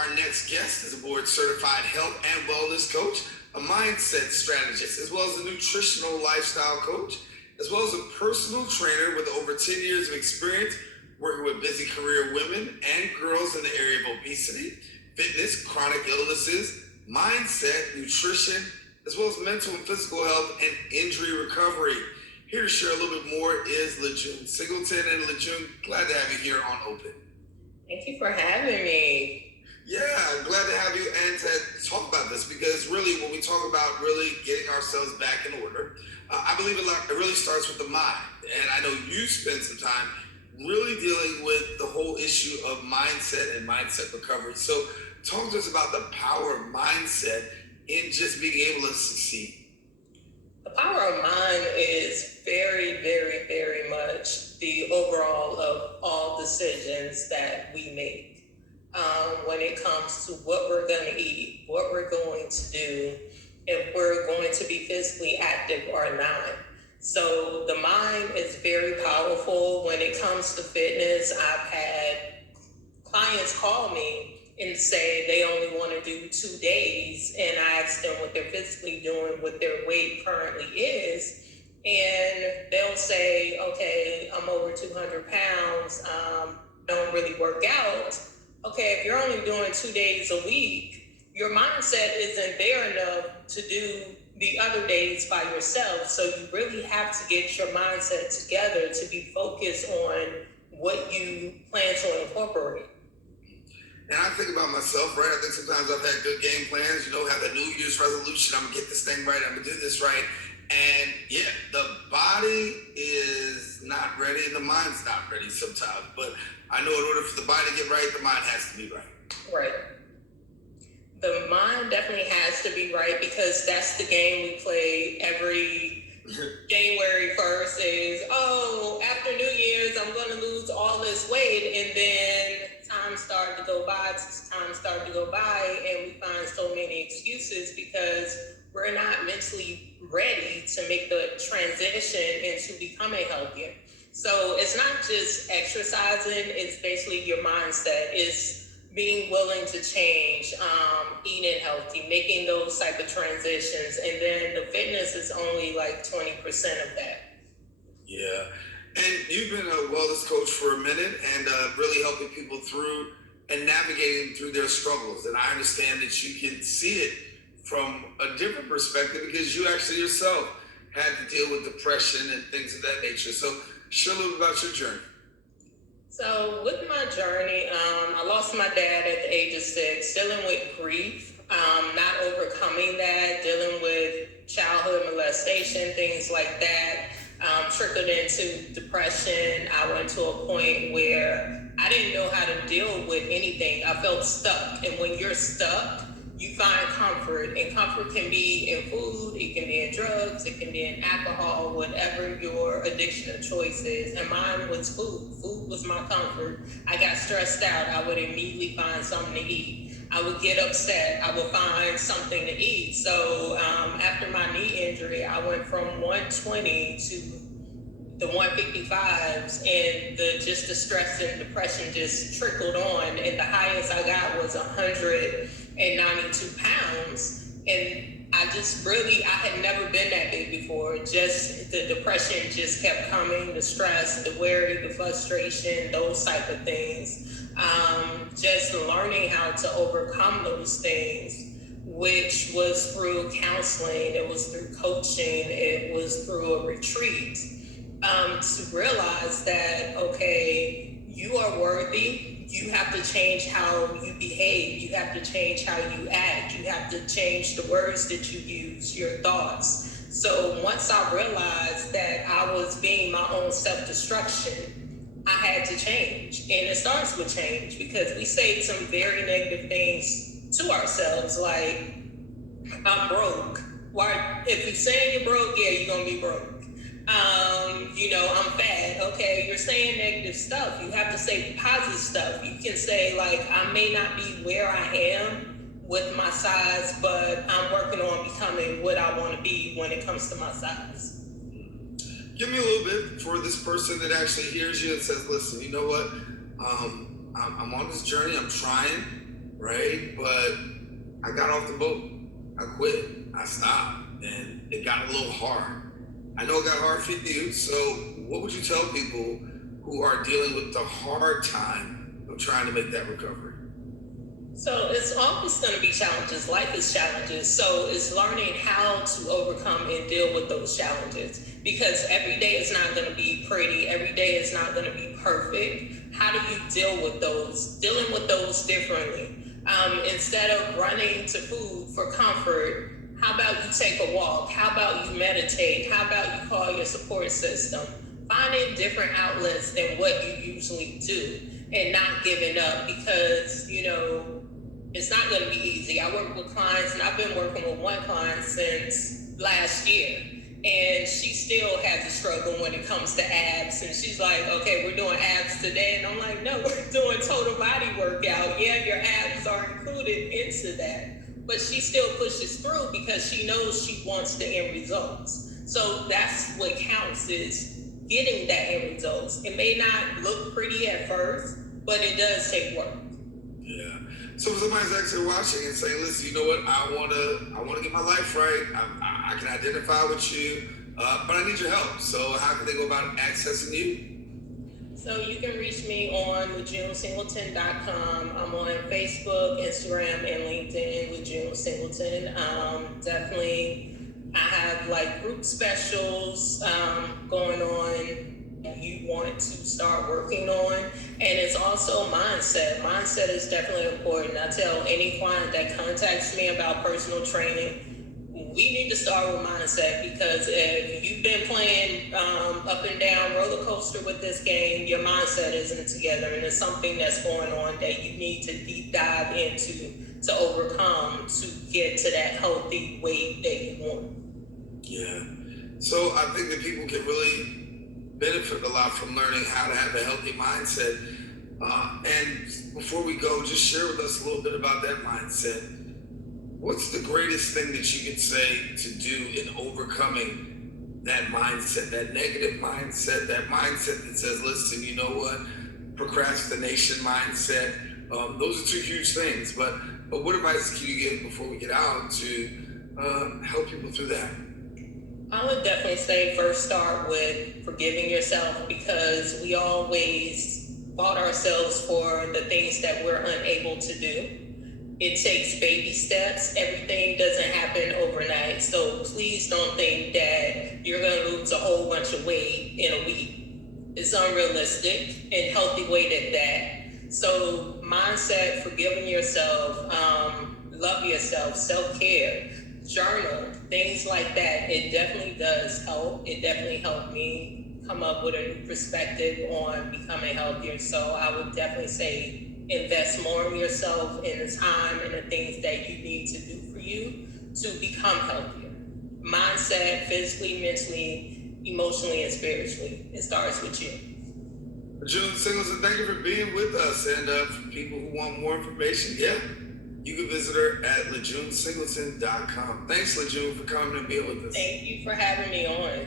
Our next guest is a board-certified health and wellness coach, a mindset strategist, as well as a nutritional lifestyle coach, as well as a personal trainer with over 10 years of experience working with busy career women and girls in the area of obesity, fitness, chronic illnesses, mindset, nutrition, as well as mental and physical health and injury recovery. Here to share a little bit more is LaJune Singleton. And LaJune, glad to have you here on Open. Thank you for having me. Yeah, glad to have you and to talk about this, because really when we talk about really getting ourselves back in order, I believe it really starts with the mind. And I know you spent some time really dealing with the whole issue of mindset and mindset recovery. So talk to us about the power of mindset in just being able to succeed. The power of mind is very, very, very much the overall of all decisions that we make. When it comes to what we're going to eat, what we're going to do, if we're going to be physically active or not. So the mind is very powerful. When it comes to fitness, I've had clients call me and say they only want to do 2 days, and I ask them what they're physically doing, what their weight currently is, and they'll say, okay, I'm over 200 pounds, don't really work out. Okay, if you're only doing 2 days a week, your mindset isn't there enough to do the other days by yourself. So you really have to get your mindset together to be focused on what you plan to incorporate. And I think about myself, right? I think sometimes I've had good game plans, have that New Year's resolution, I'm gonna get this thing right, I'm gonna do this right. And yeah, the body is not ready and the mind's not ready sometimes. But I know in order for the body to get right, the mind has to be right. Right. The mind definitely has to be right, because that's the game we play every January 1st is, after New Year's, I'm going to lose all this weight. And then time started to go by, and we find so many excuses because we're not mentally ready to make the transition into becoming healthier. So it's not just exercising, it's basically your mindset. It's being willing to change, eating healthy, making those type of transitions. And then the fitness is only like 20% of that. Yeah. And you've been a wellness coach for a minute and really helping people through and navigating through their struggles. And I understand that you can see it from a different perspective because you actually yourself had to deal with depression and things of that nature. So share a little bit about your journey. So with my journey, I lost my dad at the age of 6, dealing with grief, not overcoming that, dealing with childhood molestation, things like that, trickled into depression. I went to a point where I didn't know how to deal with anything. I felt stuck. And when you're stuck, you find comfort, and comfort can be in food, it can be in drugs, it can be in alcohol, whatever your addiction of choice is. And mine was food. Food was my comfort. I got stressed out, I would immediately find something to eat. I would get upset, I would find something to eat. So after my knee injury, I went from 120 to the 155s, and the stress and depression just trickled on, and the highest I got was 192 pounds. And I had never been that big before. Just the depression just kept coming, the stress, the worry, the frustration, those type of things. Just learning how to overcome those things, which was through counseling, it was through coaching, it was through a retreat, to realize that, okay, you are worthy. You have to change how you behave. You have to change how you act. You have to change the words that you use, your thoughts. So once I realized that I was being my own self-destruction, I had to change. And it starts with change, because we say some very negative things to ourselves, like, I'm broke. Why? If you're saying you're broke, yeah, you're going to be broke. I'm fat. Okay, you're saying negative stuff. You have to say positive stuff. You can say, like, I may not be where I am with my size, but I'm working on becoming what I want to be when it comes to my size. Give me a little bit for this person that actually hears you and says, listen, you know what? I'm on this journey. I'm trying. right? But I got off the boat. I quit. I stopped, and it got a little hard. I know it got hard for you. So, what would you tell people who are dealing with the hard time of trying to make that recovery? So it's always going to be challenges. Life is challenges. So it's learning how to overcome and deal with those challenges, because every day is not going to be pretty. Every day is not going to be perfect. How do you deal with those? Dealing with those differently. Instead of running to food for comfort, how about you take a walk? How about you meditate? How about you call your support system? Finding different outlets than what you usually do, and not giving up, because, it's not going to be easy. I work with clients, and I've been working with one client since last year, and she still has a struggle when it comes to abs. And she's like, okay, we're doing abs today. And I'm like, no, we're doing total body workout. Yeah, your abs are included into that. But she still pushes through because she knows she wants the end results. So that's what counts, is getting that end results. It may not look pretty at first, but it does take work. Yeah. So if somebody's actually watching and saying, listen, you know what, I wanna get my life right. I can identify with you, but I need your help. So how can they go about accessing you? So you can reach me on LeJuneSingleton.com. I'm on Facebook, Instagram, and LinkedIn, LeJune Singleton. Definitely, I have group specials going on you want to start working on. And it's also mindset. Mindset is definitely important. I tell any client that contacts me about personal training, we need to start with mindset, because if you've been playing up and down roller coaster with this game, your mindset isn't together, and it's something that's going on that you need to deep dive into to overcome, to get to that healthy weight that you want. Yeah. So I think that people can really benefit a lot from learning how to have a healthy mindset. And before we go, just share with us a little bit about that mindset. What's the greatest thing that you could say to do in overcoming that mindset, that negative mindset, that mindset that says, listen, you know what, procrastination mindset, those are two huge things. But what advice can you give before we get out to help people through that? I would definitely say first start with forgiving yourself, because we always fault ourselves for the things that we're unable to do. It takes baby steps. Everything doesn't happen overnight. So please don't think that you're going to lose a whole bunch of weight in a week. It's unrealistic, and healthy weight at that. So mindset, forgiving yourself, love yourself, self-care, journal, things like that. It definitely does help. It definitely helped me come up with a new perspective on becoming healthier. So I would definitely say invest more in yourself, in the time and the things that you need to do for you to become healthier. Mindset, physically, mentally, emotionally, and spiritually. It starts with you. June Singleton, thank you for being with us. And for people who want more information, you can visit her at LeJuneSingleton.com. Thanks, LeJune, for coming and being with us. Thank you for having me on.